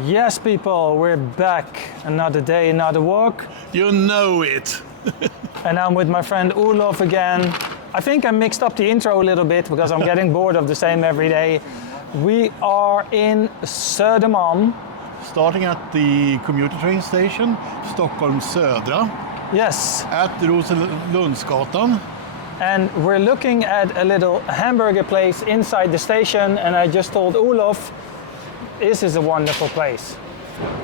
Yes, people, we're back. Another day, another walk. You know it. And I'm with my friend Olof again. I think I mixed up the intro a little bit because I'm getting bored of the same every day. We are in Södermalm. Starting at the commuter train station, Stockholm Södra, Yes, at Rosenlundsgatan. and we're looking at a little hamburger place inside the station, and I just told Olof, this is a wonderful place.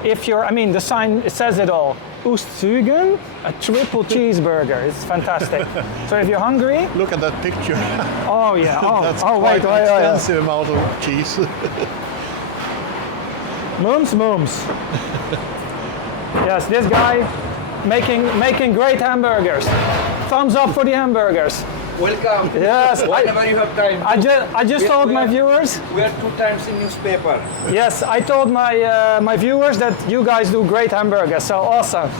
If you're, the sign, it says it all. Ostsugen, a triple cheeseburger. It's fantastic. So if you're hungry, Look at that picture. oh yeah, That's wait, quite an extensive amount of cheese. Mums. Yes, this guy making great hamburgers. Thumbs up for the hamburgers. Welcome. Yes, Whenever you have time. I just told my viewers. We are 2 times in newspaper. Yes, I told my viewers that you guys do great hamburgers. So awesome.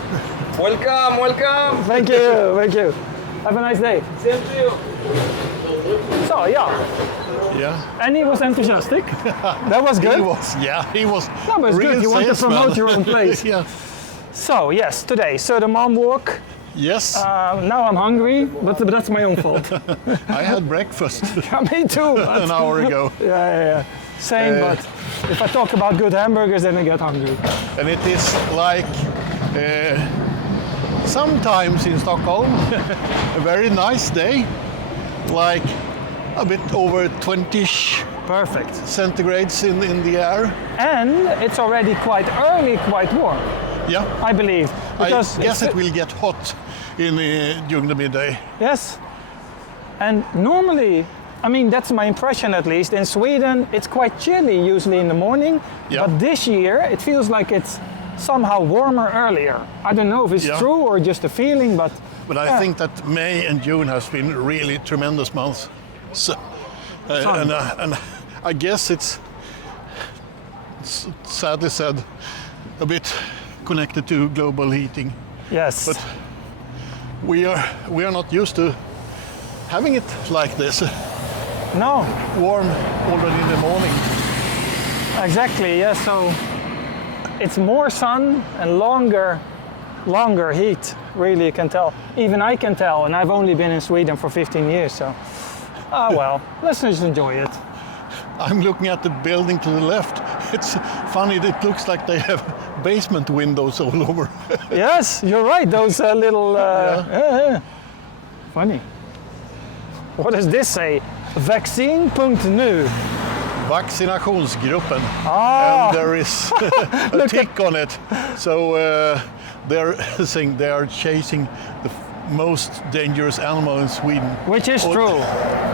Welcome. Thank you. Have a nice day. Same to you. So yeah, Yeah. and he was enthusiastic. That was good. He was. No, but it's real good. You want to salesman. promote your own place. Yeah. So yes, today Södermalm walk. Yes. Now I'm hungry, but that's my own fault. I had breakfast Me too. but- an hour ago, Yeah. Same, but if I talk about good hamburgers, then I get hungry. and it is like sometimes in Stockholm, a very nice day, like a bit over 20 Perfect. centigrades in the air. And it's already quite early, quite warm, Yeah. I believe. I Because guess it's- it will get hot during the midday. Yes. And normally, that's my impression at least, in Sweden it's quite chilly usually in the morning. Yeah. But this year it feels like it's somehow warmer earlier. I don't know if it's Yeah. true or just a feeling, but But I think that May and June has been really tremendous months. So, Fun. and I guess it's sadly said a bit connected to global heating. yes. But we are not used to having it like this, No, warm already in the morning. exactly, yeah, so it's more sun and longer heat, really you can tell. Even I can tell, and I've only been in Sweden for 15 years, so well, let's just enjoy it. I'm looking at the building to the left. It's funny, it looks like they have basement windows all over. Yes, you're right, those little... yeah. Funny. What does this say? Vaccin.nu. Vaccinationsgruppen. Ah, And there is a tick on it. So they're saying they are chasing the most dangerous animal in Sweden. which is Oh, true.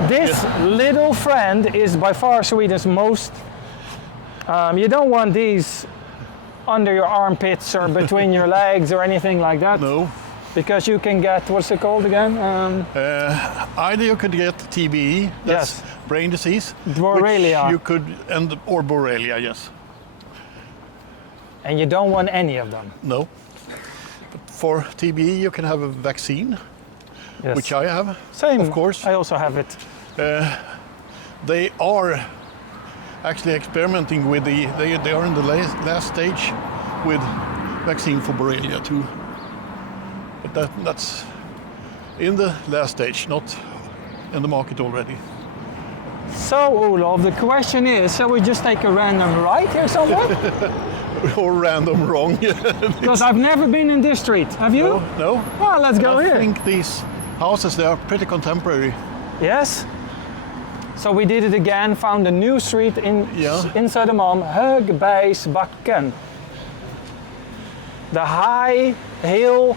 This little friend is by far Sweden's most... you don't want these under your armpits or between your legs or anything like that. No. Because you can get, what's it called again? Either you could get TBE, that's Yes. brain disease, Borrelia. which you could, or Borrelia, yes. And you don't want any of them. No. But for TBE you can have a vaccine, Yes. which I have. Same, of course. I also have it. They are actually experimenting with they are in the last stage with vaccine for Borrelia too. But that's in the last stage, not in the market already. So, Olof, the question is, shall we just take a random right here somewhere? Or random wrong. Because I've never been in this street. Have you? No. Well, let's go I here. think these houses, they are pretty contemporary. Yes. So we did it again, found a new street in Södermalm, Högbergsbacken. The high hill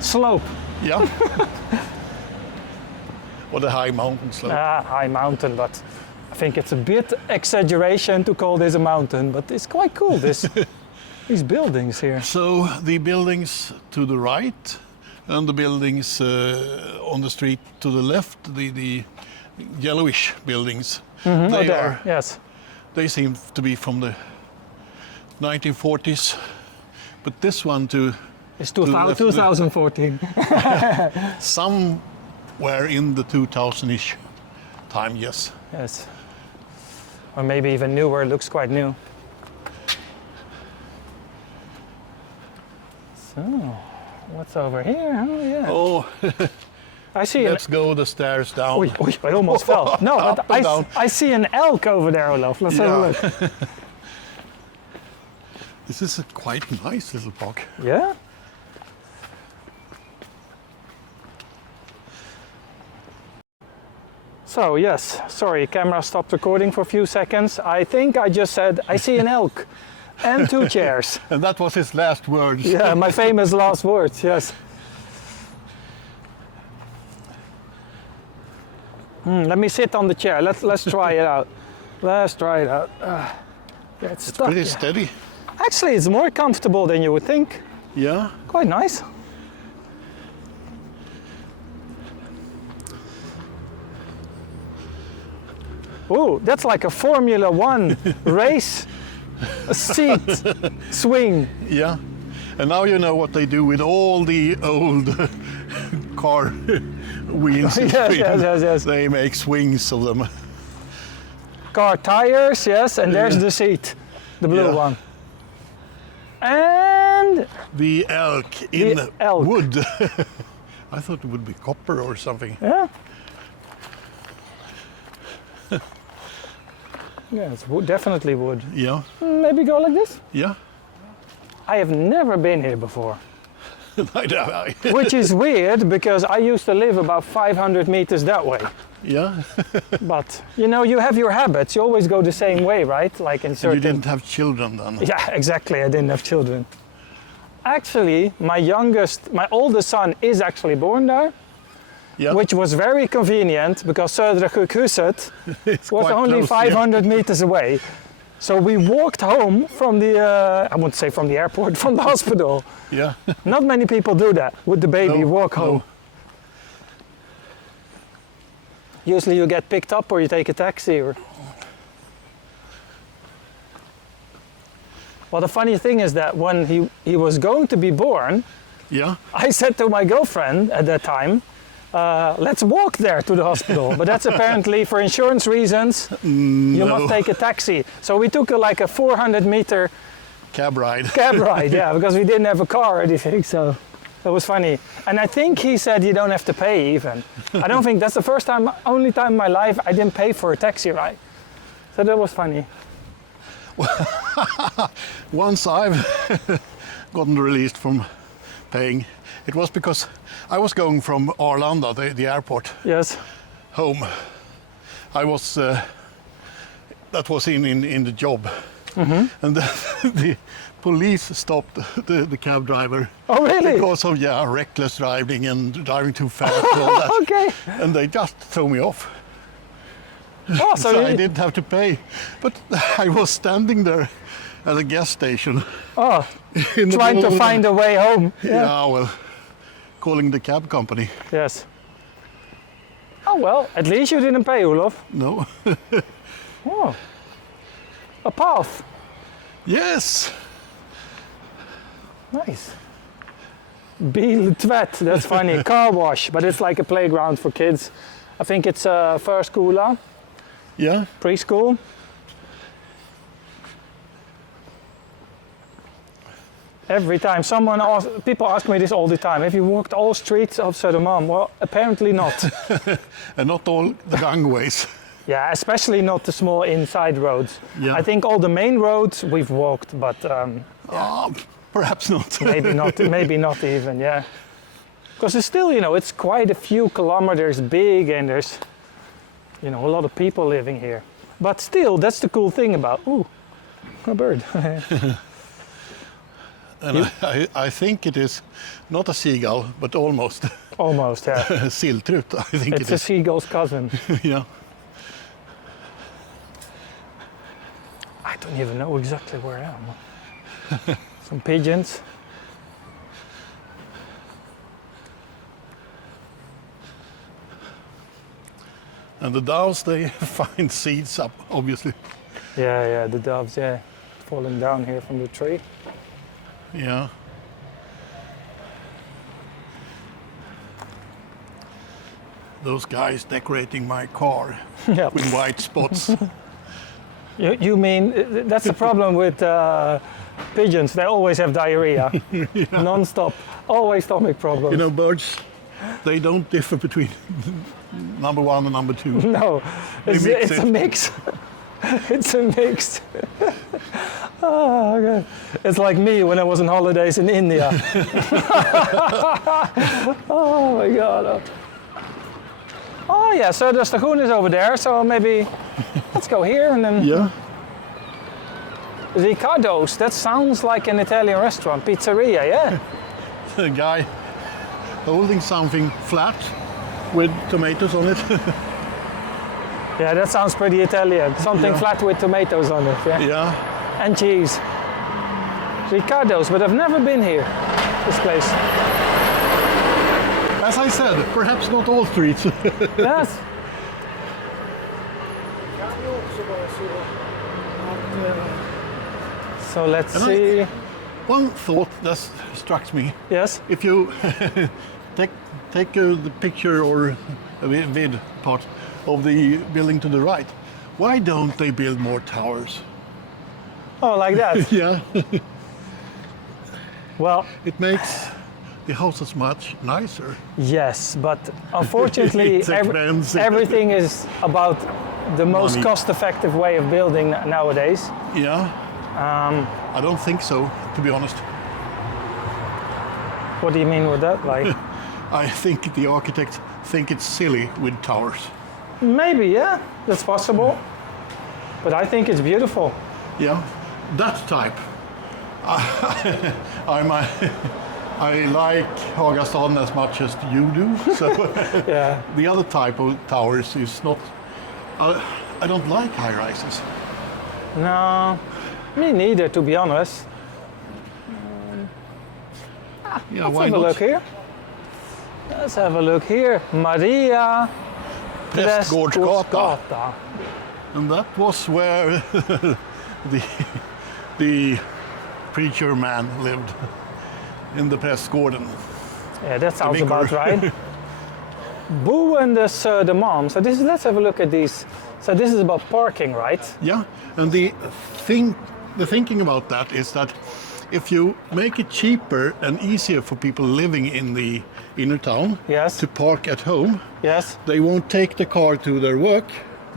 slope. Yeah. Or the high mountain slope. High mountain, but I think it's a bit exaggeration to call this a mountain, but it's quite cool, these buildings here. So the buildings to the right and the buildings on the street to the left, the yellowish buildings, Yes. they seem to be from the 1940s. But this one It's the left- 2014. somewhere in the 2000-ish time, yes. Yes. Or maybe even newer, looks quite new. So, what's over here? Oh, yeah. Oh, I see let's go the stairs down. Oy, oy, I almost fell. No, but Up and down. I see an elk over there, Olaf. Let's have a look. This is a quite nice little park. Yeah? So, yes, sorry, camera stopped recording for a few seconds. I think I just said, I see an elk and 2 chairs. And that was his last words. Yeah, my famous last words, yes. Let me sit on the chair. Let's try it out. Let's try it out. It's stuck. Pretty steady. Actually, it's more comfortable than you would think. Yeah. Quite nice. Oh, that's like a Formula One race seat swing. Yeah. And now you know what they do with all the old car wheels in Yes, Sweden. yes. They make swings of them. Car tires, yes, and there's the seat, the blue Yeah. one. And The elk in The elk. wood. I thought it would be copper or something. yeah. Yeah, it's wood, definitely wood. Yeah. Maybe go like this? Yeah. I have never been here before, Yeah. which is weird because I used to live about 500 meters that way. Yeah. But you know, you have your habits. You always go the same way, right? Like in You certain. didn't have children then. Yeah, exactly. I didn't have children. Actually, my oldest son is actually born there, Yeah. which was very convenient because Södermalm It's was quite only close, yeah. 500 meters away. So we walked home from the, I wouldn't say from the airport, from the hospital. Yeah. Not many people do that with the baby, No, walk no. home. Usually you get picked up or you take a taxi. Well, the funny thing is that when he was going to be born, Yeah. I said to my girlfriend at that time, let's walk there to the hospital. But that's apparently for insurance reasons, you No. must take a taxi. So we took like a 400 meter Cab ride. cab ride, yeah, because we didn't have a car or anything, so that was funny. And I think he said you don't have to pay even. I don't think that's the only time in my life I didn't pay for a taxi ride. So that was funny. Once I've gotten released from paying, it was because I was going from Arlanda, the airport, Yes. home. I was, that was in the job. Mm-hmm. And the police stopped the cab driver. Oh, really? Because of, reckless driving and driving too fast and all that. Okay. And they just threw me off. Oh, So I didn't have to pay. But I was standing there at a gas station. Oh, in the trying to middle of find a way home. Yeah, well, calling the cab company. Yes. Oh, well, at least you didn't pay, Olof. No. Oh. A path. Yes. Nice. Biltvätt, that's funny. Car wash, but it's like a playground for kids. I think it's förskola, Yeah. preschool. Every time people ask me this all the time. Have you walked all streets of Södermalm? Well, apparently not. And not all the gangways. Yeah, especially not the small inside roads. Yeah. I think all the main roads we've walked, but Perhaps not. maybe not even, yeah. Because it's still, it's quite a few kilometers big and there's, a lot of people living here. But still, that's the cool thing about, a bird. And I think it is not a seagull, but almost Almost, yeah. a siltrut, I think It's it a is. seagull's cousin. Yeah. I don't even know exactly where I am. Some pigeons. And the doves, they find seeds up, obviously. Yeah, the doves, falling down here from the tree. Yeah. Those guys decorating my car Yeah. with white spots. You mean that's the problem with Pigeons, they always have diarrhea, non-stop, always stomach problems. You know, birds, they don't differ between number one and number two. No, it's a mix. It's a mix. Oh, okay. It's like me when I was on holidays in India. Oh my God. Oh yeah, so the station is over there, so maybe let's go here and then... Yeah. Riccardo's, that sounds like an Italian restaurant, pizzeria, yeah? A guy holding something flat with tomatoes on it. Yeah, that sounds pretty Italian. Something flat with tomatoes on it, yeah? Yeah. And cheese. Riccardo's, but I've never been here, this place. As I said, perhaps not all streets. Yes. So let's see. One thought that struck me. Yes? If you take the picture or a vid part of the building to the right, why don't they build more towers? Oh, like that? Yeah. Well, It makes the houses much nicer. yes, but unfortunately It's expensive. everything is about the most Money. cost-effective way of building nowadays. Yeah. I don't think so, to be honest. What do you mean with that? Like, I think the architects think it's silly with towers. maybe, yeah, that's possible. But I think it's beautiful. Yeah, that type. I like Hagastaden as much as you do. So Yeah. the other type of towers is not. I don't like high rises. No, me neither, to be honest. Yeah, Let's why have a not? look here. Let's have a look here. Maria Prästgårdsgatan. And that was where the preacher man lived, in the Prästgården. Yeah, that sounds vicar. about right. Boende Södermalm. So let's have a look at these. So this is about parking, right? Yeah, and the thinking about that is that if you make it cheaper and easier for people living in the inner town Yes. to park at home, Yes. they won't take the car to their work,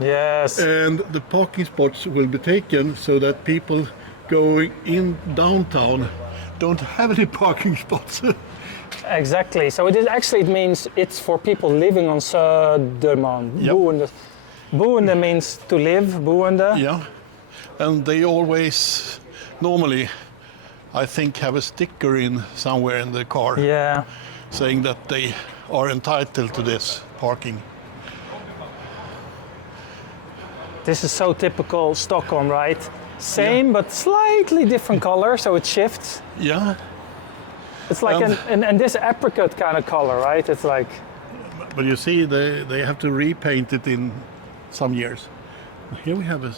Yes. and the parking spots will be taken so that people going in downtown don't have any parking spots. Exactly. So it means it's for people living on Södermalm. Yep. Boende. Boende means to live. Boende. Yeah, and they always, normally, I think, have a sticker in somewhere in the car Yeah. saying that they are entitled to this parking. This is so typical Stockholm, right? Same but slightly different color, so it shifts. Yeah, It's like and this apricot kind of color, right? It's like, but you see, they have to repaint it in some years. Here we have a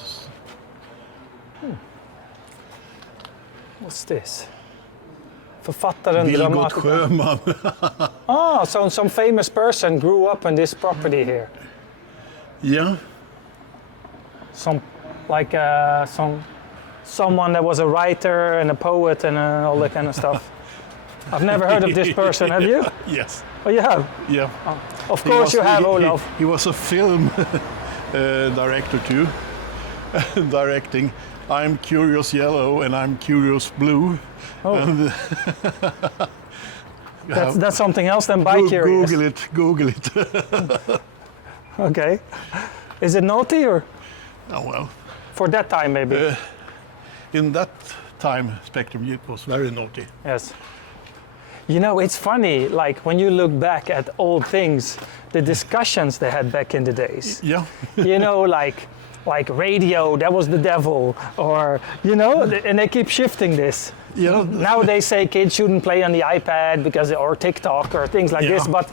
what's this? Författaren, Vilgot dramatiker. Sjöman. Oh, so some famous person grew up on this property here. Yeah, Some, like someone that was a writer and a poet and all that kind of stuff. I've never heard of this person, have you? yes, Oh, you have? yeah. Of course you have, he, Olof. he was a film director too, directing I'm Curious Yellow and I'm Curious Blue. Oh. And, That's something else than Bike Curious. Google it. Okay. Is it naughty or Oh well, for that time maybe? in that time spectrum it was very naughty. Yes. You know, it's funny, like when you look back at old things, the discussions they had back in the days. Yeah, You know, like radio, that was the devil, or, you know, and they keep shifting this. yeah. Now they say kids shouldn't play on the iPad because or TikTok or things like this, Yeah. but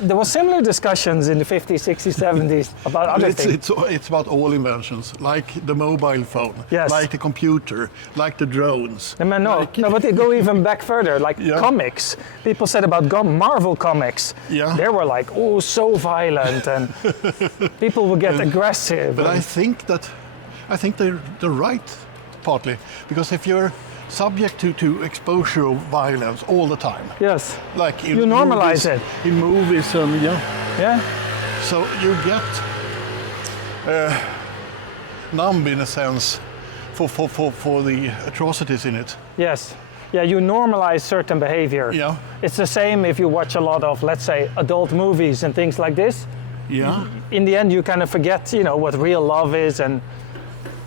there was similar discussions in the 50s, 60s, 70s about other things. It's about all inventions, like the mobile phone, Yes. like the computer, like the drones. No, but they go even back further, like Yeah. comics. People said about Marvel comics, Yeah. they were like, oh, so violent, and people would get aggressive. But and- I think they're right, partly, because if you're subject to exposure of violence all the time. Yes. Like in You normalize movies, it. in movies and Yeah. so you get numb in a sense for the atrocities in it. Yes. Yeah, you normalize certain behavior. Yeah. It's the same if you watch a lot of, let's say, adult movies and things like this. Yeah. In the end, you kind of forget, what real love is and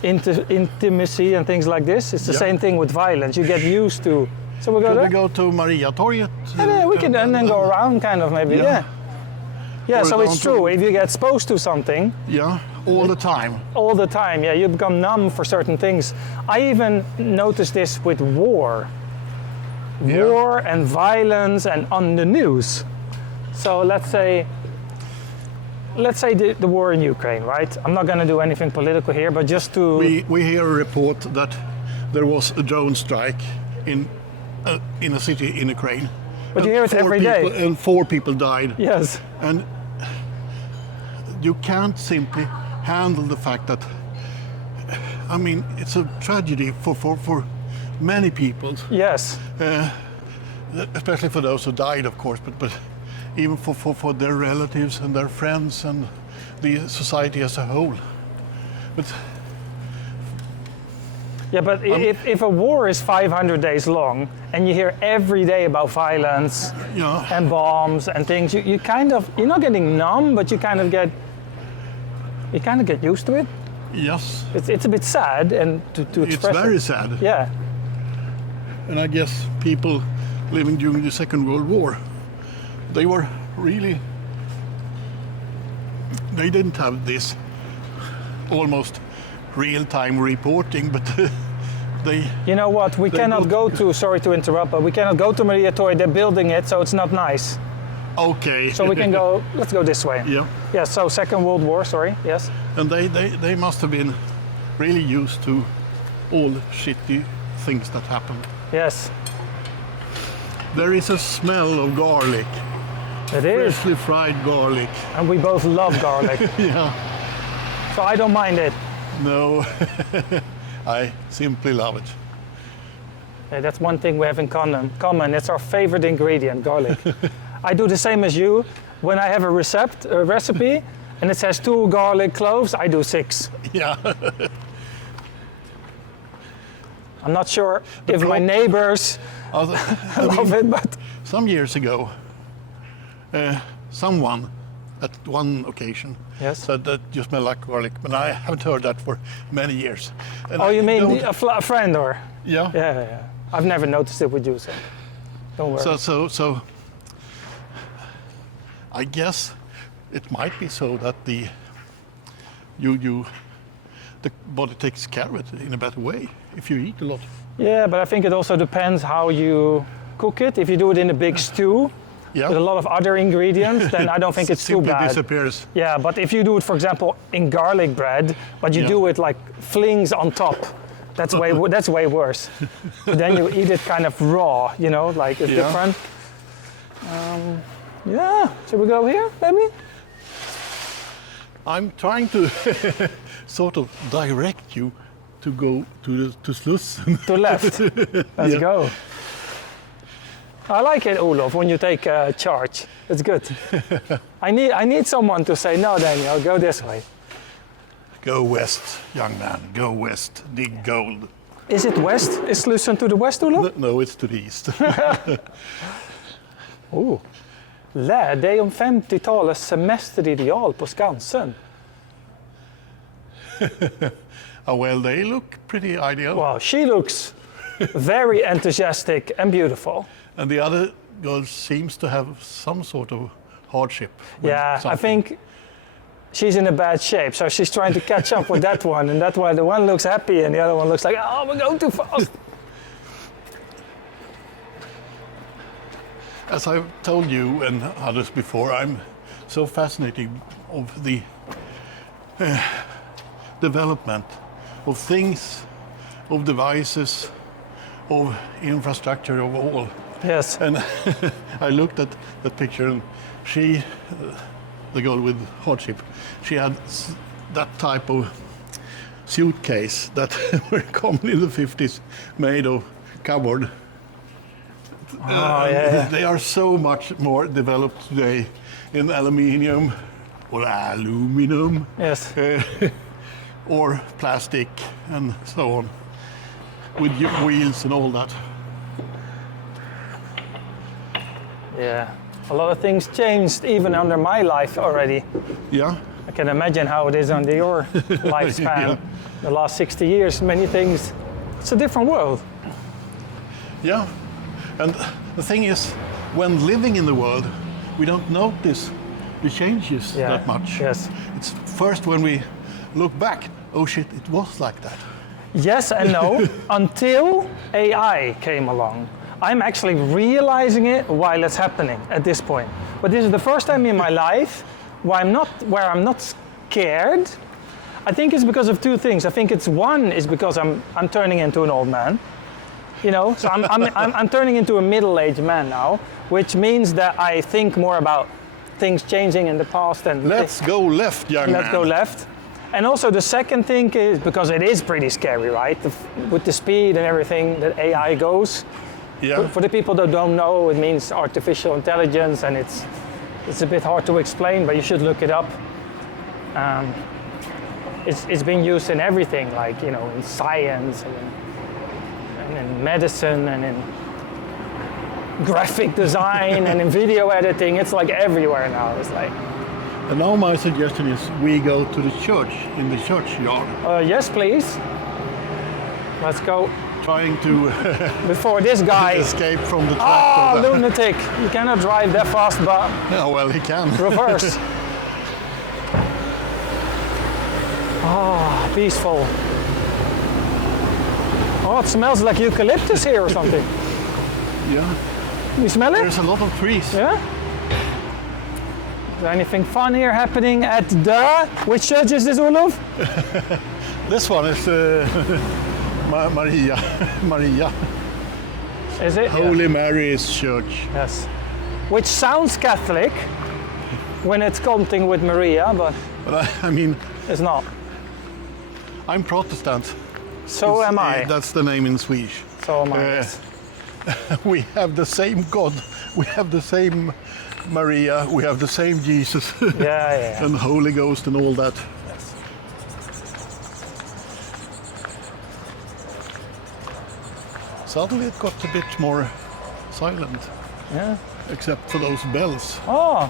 intimacy and things like this. It's the Yeah. same thing with violence. You get used to. So we go Should there. we go to Mariatorget? And then we can and then go around, kind of maybe. Yeah. Yeah. So it's Horizontal. true. If you get exposed to something Yeah, all the time. all the time, yeah, you become numb for certain things. I even noticed this with war. Yeah. War and violence and on the news. So let's say the war in Ukraine, right? I'm not going to do anything political here, but just to We hear a report that there was a drone strike in a city in Ukraine. But you hear it every day. And 4 people died. yes, And you can't simply handle the fact that, I mean, it's a tragedy for many people, yes, especially for those who died, of course, but even for their relatives and their friends and the society as a whole. But yeah. But if a war is 500 days long and you hear every day about violence yeah, and bombs and things, you kind of, you're not getting numb, but you kind of get used to it. yes, It's a bit sad and to it's express very it. sad. Yeah. And I guess people living during the Second World War, they were really, they didn't have this almost real-time reporting, but they, You know what? We They cannot go- go to. Sorry to interrupt, but we cannot go to Mariatorget. They're building it, so it's not nice. okay. So we can go. Let's go this way. Yeah, Yeah. So Second World War. Sorry. Yes. and they must have been really used to all shitty things that happened. Yes. There is a smell of garlic, It is, freshly fried garlic. and we both love garlic, Yeah, so I don't mind it. no, I simply love it. Yeah, that's one thing we have in common. It's our favorite ingredient, garlic. I do the same as you. When I have a recipe, and it says 2 garlic cloves, I do 6. Yeah. I'm not sure if my prob- neighbors I love mean, it, but some years ago, someone at one occasion yes. said that you smell like garlic, but I haven't heard that for many years. And Oh, I you mean don't- a friend or? Yeah. Yeah. I've never noticed it with you, so don't worry. So I guess it might be so that the body takes care of it in a better way if you eat a lot. Yeah, but I think it also depends how you cook it. If you do it in a big stew Yeah. with a lot of other ingredients, then I don't think it's too Simply bad. disappears. Yeah, but if you do it, for example, in garlic bread, but you Yeah. do it like flings on top, that's way worse. But then you eat it kind of raw, like it's Yeah. different. Yeah, should we go here, maybe? I'm trying to sort of direct you to go to Slussen. To left. Let's Yeah. go. I like it, Olof, when you take charge. It's good. I need someone to say, no, Daniel, go this way. Go west, young man. Go west. Dig gold. Is it west? Is Slussen to the west, Olof? No, it's to the east. Lärde dig om 50-talets semesterideal på Skansen. Well, they look pretty ideal. Wow, she looks very enthusiastic and beautiful. And the other girl seems to have some sort of hardship. with Yeah, I something. think she's in a bad shape, so she's trying to catch up with that one, and that's why the one looks happy and the other one looks like, oh, we're going too fast. As I've told you and others before, I'm so fascinated of the development of things, of devices, of infrastructure, of all. Yes, And I looked at that picture, and she, the girl with hardship, she had that type of suitcase that were common in the 50s, made of cupboard. yeah. They are so much more developed today in aluminium or aluminum Yes. or plastic and so on, with wheels and all that. Yeah. A lot of things changed even under my life already. Yeah, I can imagine how it is under your lifespan. Yeah. The last 60 years, many things. It's a different world. yeah. And the thing is, when living in the world, we don't notice the changes that much. Yes. It's first when we look back, oh shit, it was like that. Yes and no, until AI came along. I'm actually realizing it while it's happening at this point. But this is the first time in my life where I'm not scared. I think it's because of two things. I think it's one is because I'm turning into an old man. You know, so I'm turning into a middle-aged man now, which means that I think more about things changing in the past and Let's go left, young man. let's go left. And also the second thing is because it is pretty scary, right? With the speed and everything that AI goes. Yeah. For the people that don't know, it means artificial intelligence, and it's a bit hard to explain, but you should look it up. It's being used in everything, like, you know, in science and in medicine and in graphic design and in video editing. It's like everywhere now. It's like, And now my suggestion is we go to the church, in the churchyard, yes, please. Let's go trying to before this guy. escape from the Oh, tractor. lunatic! You cannot drive that fast, but Yeah, well, he can. reverse. Oh, peaceful. Oh, it smells like eucalyptus here or something. Yeah, You smell it? there's a lot of trees. Yeah? Is there anything fun here happening at the... Which church is this, Olof? This one is Maria. Maria. Is it? Holy Mary's Church. Yeah. Yes. Which sounds Catholic when it's counting with Maria, but But I mean, it's not. I'm Protestant. So am I. That's the name in Swedish. So am I. Uh, Yes. We have the same God. We have the same Maria. We have the same Jesus. Yeah. And Holy Ghost and all that. Yes. Suddenly it got a bit more silent, Yeah. except for those bells. Oh,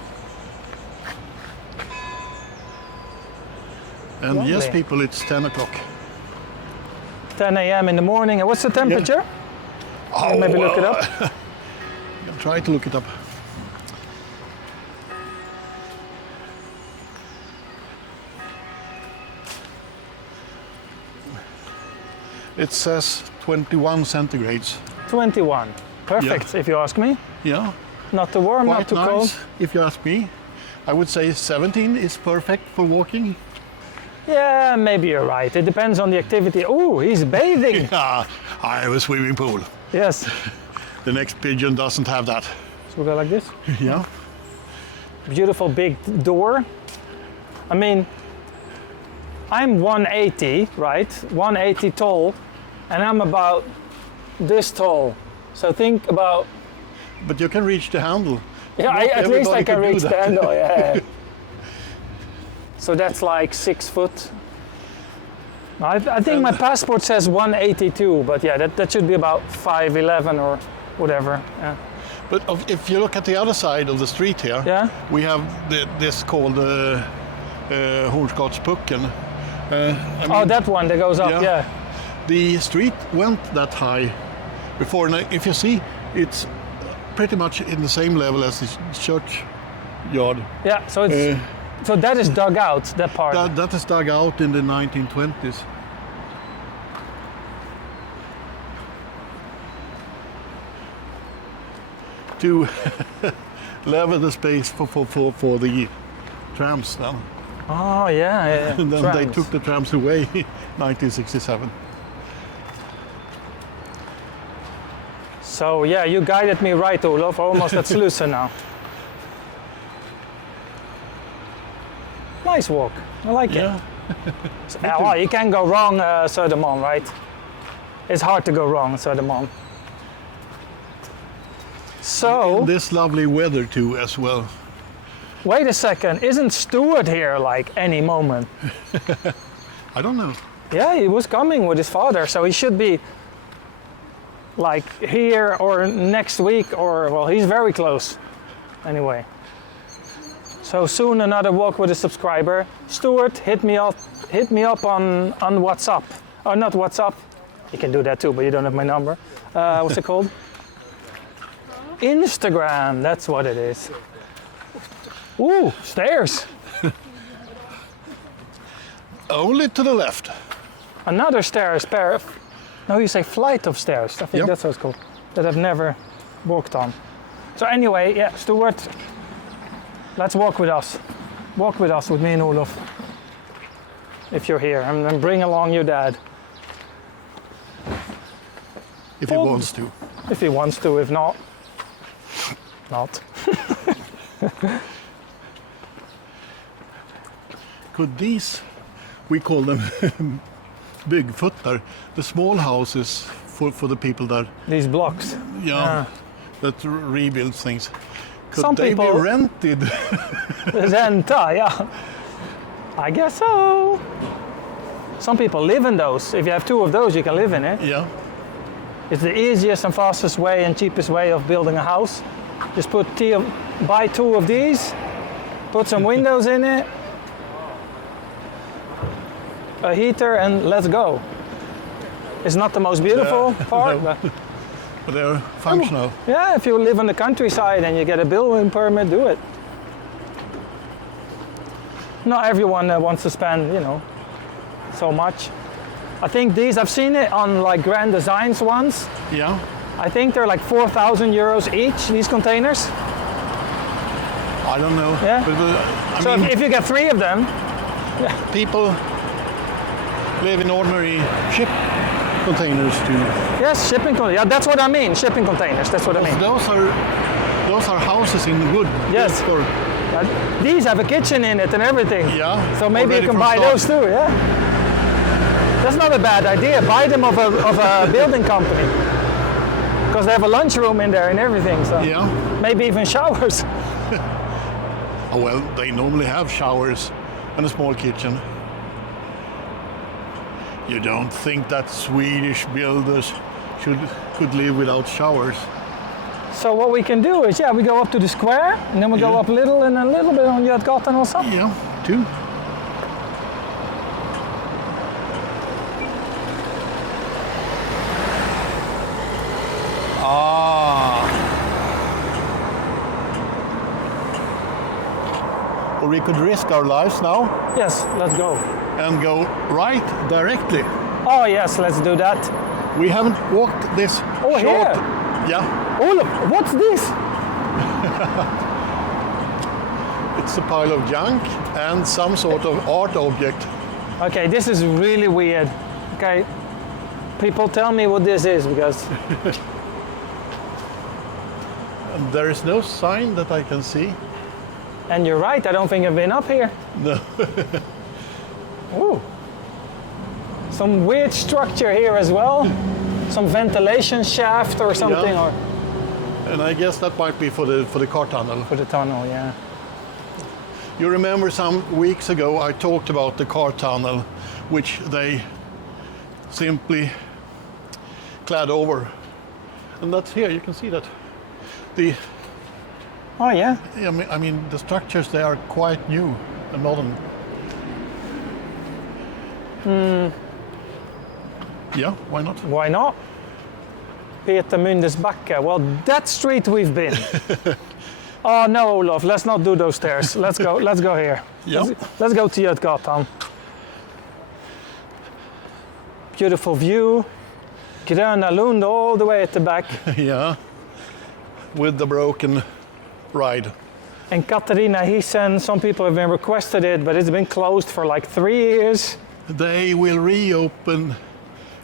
And yes, Lovely. people, it's 10 o'clock. 10 a.m. in the morning. And what's the temperature? Maybe look it up. I'll try to look it up. It says 21 centigrades. 21. Perfect, if you ask me. Yeah, Not too warm, not quite too nice. cold. If you ask me, I would say 17 is perfect for walking. Yeah, maybe you're right. It depends on the activity. Oh, he's bathing. Yeah, I have a swimming pool. Yes. The next pigeon doesn't have that. So we go like this. Yeah. Beautiful big door. I mean, I'm 180, right? 180 tall, and I'm about this tall. So think about, But you can reach the handle. yeah, Not at least I everybody can could do reach the that. handle, yeah. So that's like 6 foot. I think my passport says 182, but yeah, that should be about 5'11" or whatever. Yeah. But if you look at the other side of the street here, Yeah? we have this called Hornsgårdspucken. I mean, Oh, that one that goes up, Yeah. yeah. the street went that high before. And if you see, it's pretty much in the same level as the churchyard. Yeah, so it's so that is dug out, that part. That is dug out in the 1920s. To level the space for the trams then. Oh yeah. And then they trams. took the trams away in 1967. So yeah, you guided me right, Olof. Almost at Slussen now. Nice walk. I like Yeah. it. Well, you can't go wrong, Södermalm, right? It's hard to go wrong, Södermalm. So, This lovely weather too as well. wait a second, isn't Stuart here like any moment? I don't know. Yeah, he was coming with his father, so he should be like here or next week, or well, he's very close. Anyway, so soon another walk with a subscriber. Stuart, hit me up on WhatsApp. Oh, not WhatsApp. You can do that too, but you don't have my number. What's it called? Instagram. That's what it is. Ooh, stairs. Only to the left. Another stairs pair. No, you say flight of stairs. I think Yep. that's what it's called. That I've never walked on. So anyway, yeah, Stuart, let's walk with us. Walk with us, with me and Olof. If you're here, and then bring along your dad. If he Oh. wants to. If he wants to, if not, not. Could these, we call them byggfuttar, the small houses for the people that, These blocks. yeah, that rebuild things. Could Some they people- be rented? Renta, yeah. I guess so. Some people live in those. If you have two of those, you can live in it. Yeah. It's the easiest and fastest way and cheapest way of building a house. Just buy two of these, put some windows in it, a heater, and let's go. It's not the most beautiful part, no. but But they're functional. yeah, if you live on the countryside and you get a building permit, do it. Not everyone wants to spend, so much. I think these, I've seen it on like Grand Designs ones. Yeah. I think they're like 4,000 euros each, these containers. I don't know. Yeah. But, I So mean, if you get 3 of them, people live in ordinary ship containers too. yes, shipping containers. Yeah, that's what I mean, shipping containers, that's what I mean. Those are houses in wood. Yes. built These have a kitchen in it and everything. Yeah. So maybe you already can from buy start. those too, yeah? That's not a bad idea. Buy them of a building company. Because they have a lunchroom in there and everything, so Yeah. maybe even showers. Oh, well, they normally have showers and a small kitchen. You don't think that Swedish builders could live without showers? So what we can do is, we go up to the square, and then we go Yeah. up a little and a little bit on Götgatan also. Yeah, too. Or we could risk our lives now Yes, let's go. and go right directly. Oh yes, let's do that. We haven't walked this Oh, short. here. Yeah, Oh look, what's this? it's a pile of junk and some sort of art object. Okay, this is really weird. Okay, people tell me what this is because And there is no sign that I can see. and you're right, I don't think I've been up here. No. Ooh. Some weird structure here as well. Some ventilation shaft or something, Yeah. or And I guess that might be for the car tunnel. for the tunnel, yeah. You remember some weeks ago I talked about the car tunnel, which they simply clad over. And that's here, you can see that. Oh yeah. I mean the structures, they are quite new and modern. Yeah, why not? Why not? Peter Mundesbacke. Well, that street we've been. Oh no, Olof, let's not do those stairs. Let's go. Let's go here. Yeah. Let's go to Götgatan. Beautiful view. Gröna Lund all the way at the back. Yeah, with the broken ride. And Katarina Hissen, some people have been requested it, but it's been closed for like 3 years. They will reopen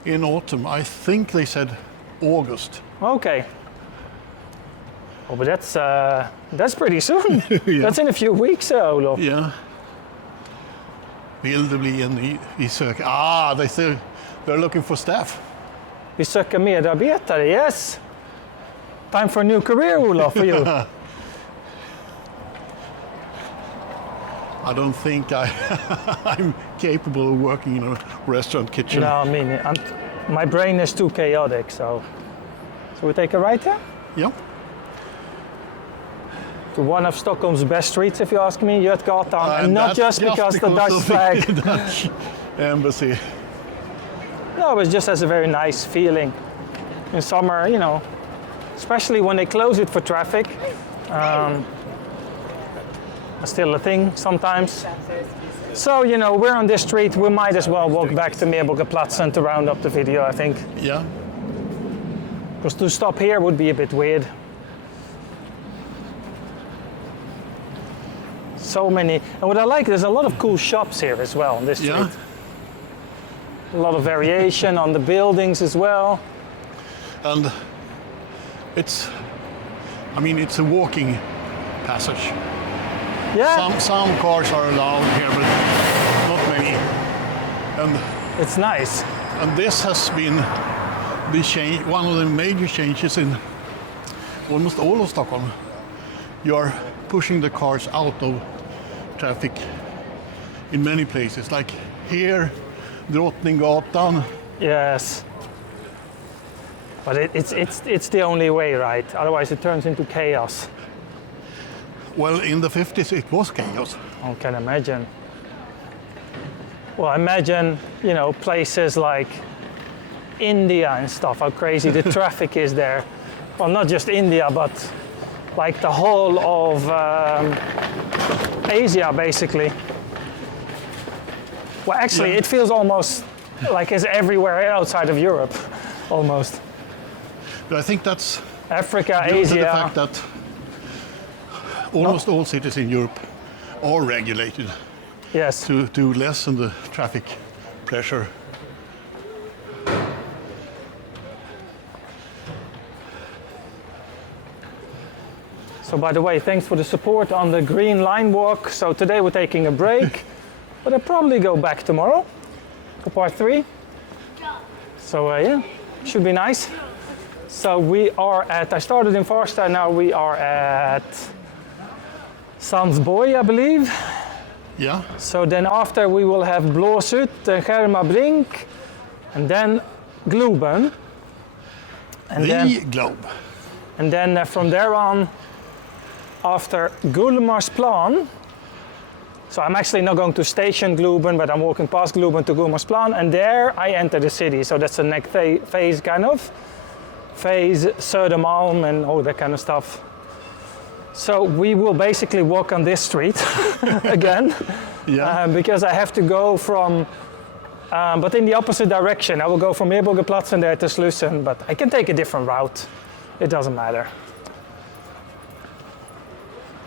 in autumn. I think they said August. Okay. Oh, but that's pretty soon. Yeah. That's in a few weeks, Olof. Yeah. Vill det bli en ny sök? They say they're looking for staff. Vi söker medarbetare, yes. Time for a new career, Olof, for you. I don't think I'm capable of working in a restaurant kitchen. No, I mean, my brain is too chaotic, so we take a right there? Yeah. To one of Stockholm's best streets, if you ask me, Götgatan, and not that's just because the Dutch of flag. the Dutch embassy. No, it just has a very nice feeling. In summer, you know, especially when they close it for traffic. Still a thing sometimes. So, you know, we're on this street, we might as well walk back to Meerburgerplatsen to round up the video, I think. Yeah. Because to stop here would be a bit weird. So many, and what I like, there's a lot of cool shops here as well on this street. Yeah. A lot of variation on the buildings as well. And it's a walking passage. Yeah, Some cars are allowed here, but not many. And it's nice. this has been one of the major changes in almost all of Stockholm. You are pushing the cars out of traffic in many places, like here, Drottninggatan. Yes. But it's the only way, right? Otherwise it turns into chaos. Well, in the 50s it was chaos. I can imagine. Well, imagine, you know, places like India and stuff, how crazy the traffic is there. Well, not just India, but like the whole of Asia, basically. Well, actually, Yeah. it feels almost like it's everywhere outside of Europe, almost. But I think that's Africa, due to the Asia. fact that almost all cities in Europe are regulated Yes. to lessen the traffic pressure. So by the way, thanks for the support on the Green Line walk. So today we're taking a break, but I'll probably go back tomorrow for part 3. So yeah, should be nice. So we are at, I started in Farsta, now we are at Sandsborg, I believe. Yeah, So then after we will have Blåsut, Germabrink, and then Globen. And the globe. then from there on, after Gullmarsplan, so I'm actually not going to station Globen, but I'm walking past Globen to Gullmarsplan, and there I enter the city. So that's the next phase, kind of. Phase, Södermalm, and all that kind of stuff. So we will basically walk on this street again, Yeah. because I have to go from, but in the opposite direction. I will go from Meerburgerplatsen there to Slussen, but I can take a different route. It doesn't matter.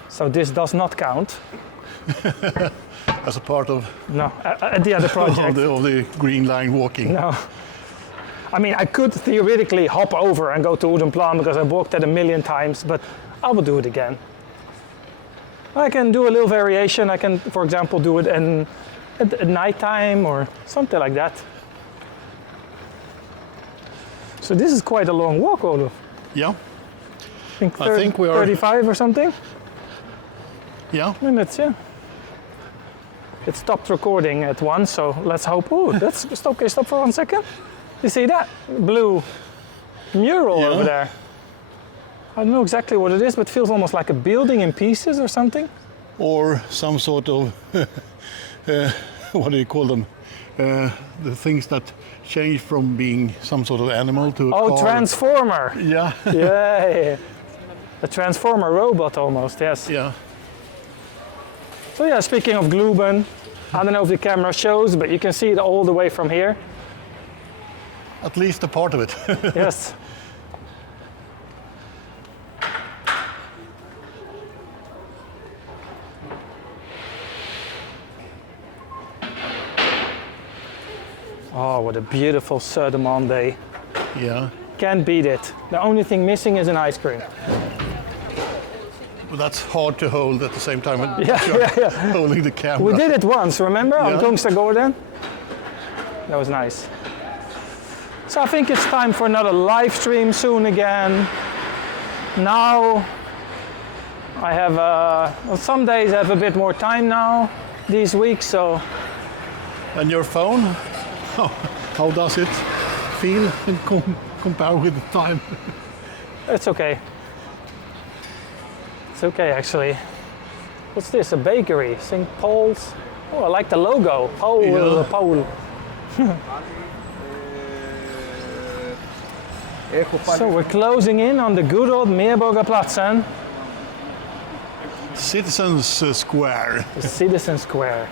So this does not count. As a part of, No, at the other project. of the Green Line walking. No. I mean, I could theoretically hop over and go to Odenplan because I've walked it a million times, but I will do it again. I can do a little variation. I can, for example, do it at nighttime or something like that. So this is quite a long walk, Olof. Yeah, I think, I think we are- 35 or something yeah. minutes, yeah. It stopped recording at once, so let's hope. Oh, that's stop. Okay, stop for 1 second. You see that blue mural Yeah. over there? I don't know exactly what it is, but it feels almost like a building in pieces or something. Or some sort of, what do you call them? The things that change from being some sort of animal to a Oh, car. transformer! Yeah, Yeah, a transformer robot almost. Yes. yeah. So yeah, speaking of Globen, I don't know if the camera shows, but you can see it all the way from here. At least a part of it. Yes. Oh, what a beautiful Södermalm day. Yeah, Can't beat it. The only thing missing is an ice cream. but that's hard to hold at the same time. Yeah, you're yeah, yeah. holding the camera. We did it once, remember? On Yeah. Kungsträdgården? That was nice. So I think it's time for another live stream soon again. Now I have, well, some days I have a bit more time now these weeks, so And your phone? How does it feel and compare with the time? it's okay. It's okay actually. What's this? A bakery? St. Paul's? Oh, I like the logo. Paul, Yeah. Paul. So we're closing in on the good old Medborgarplatsen, Citizens Square. the Citizen Square.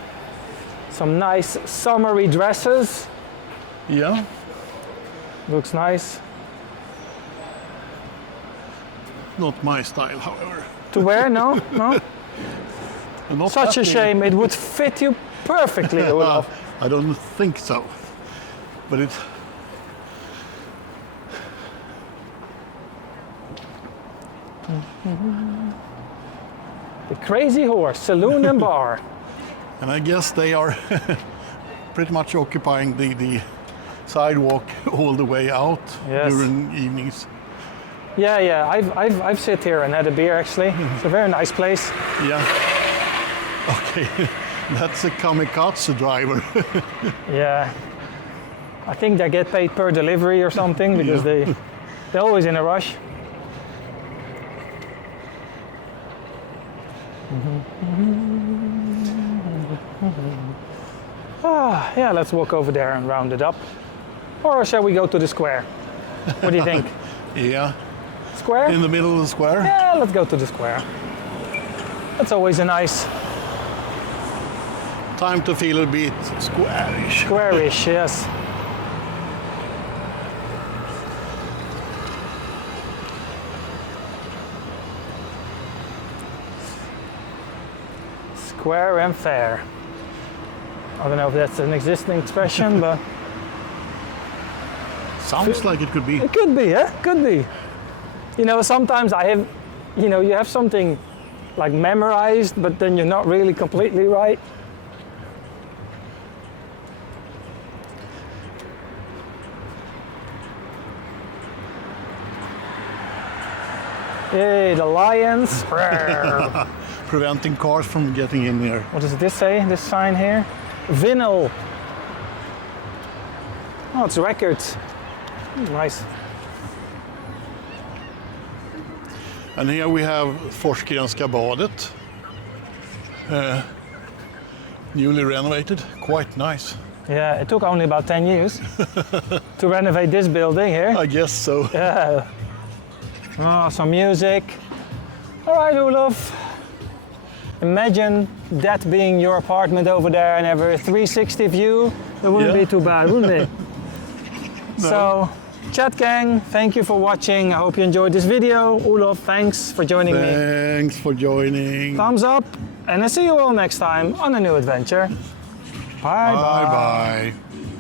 Some nice summery dresses. Yeah. Looks nice. Not my style, however. To wear? No? No? Not Such a that shame. It would fit you perfectly, big. Olof. I don't think so. But it. The Crazy Horse Saloon and Bar. And I guess they are pretty much occupying the sidewalk all the way out Yes. during evenings. Yeah, yeah. I've sit here and had a beer actually. It's a very nice place. Yeah. Okay. That's a kamikaze driver. Yeah. I think they get paid per delivery or something because they're always in a rush. Yeah, let's walk over there and round it up. Or shall we go to the square? What do you think? Yeah. Square? In the middle of the square. Yeah, let's go to the square. That's always a nice Time to feel a bit squarish. squarish, yes. Square and fair. I don't know if that's an existing expression, but Sounds like it could be. it could be, yeah? Could be. You know, sometimes I have, you know, you have something like memorized, but then you're not really completely right. Hey, the lions. Preventing cars from getting in there. What does this say, this sign here? Vinyl. Oh, it's records. Nice. And here we have Forsgrenska badet. Newly renovated, quite nice. Yeah, it took only about 10 years to renovate this building here. I guess so. Yeah. Oh, some music. All right, Olof. Imagine that being your apartment over there and have a 360 view. It wouldn't Yeah. be too bad, wouldn't it? No. So, chat gang, thank you for watching. I hope you enjoyed this video. Olof, thanks for joining me. Thanks for joining. Thumbs up, and I'll see you all next time on a new adventure. Bye bye. Bye bye.